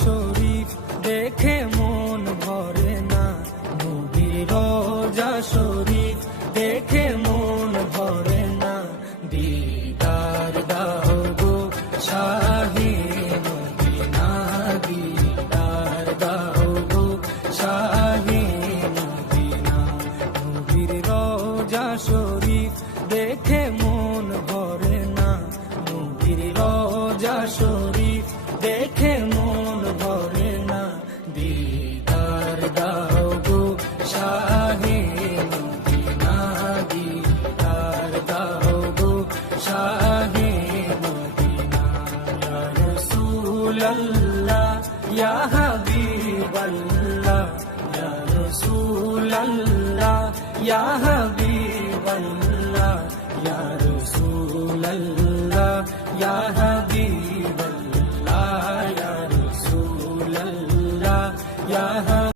শরীফ দেখে মন ভরে না, নবীর রওজা শরীফ দেখে মন ভরে না। দিদার দাও গো শাহে মদিনা, দিদার দাও গো শাহে মদিনা। নবীর রওজা শরীফ দেখে মন ভরে না, নবীর রওজা শরীফ দেখে মন ভরে না। দিদার দাও গো শাহে মদিনা, দিদার দাও গো শাহে মদিনা। ইয়া রাসূলাল্লাহ ইয়া হাবিবাল্লাহ, ইয়া রাসূলাল্লাহ ইয়া হাবিবাল্লাহ, ইয়া রাসূলাল্লাহ ইয়া হাবিবাল্লাহ, ইয়া রাসূলাল্লাহ ইয়া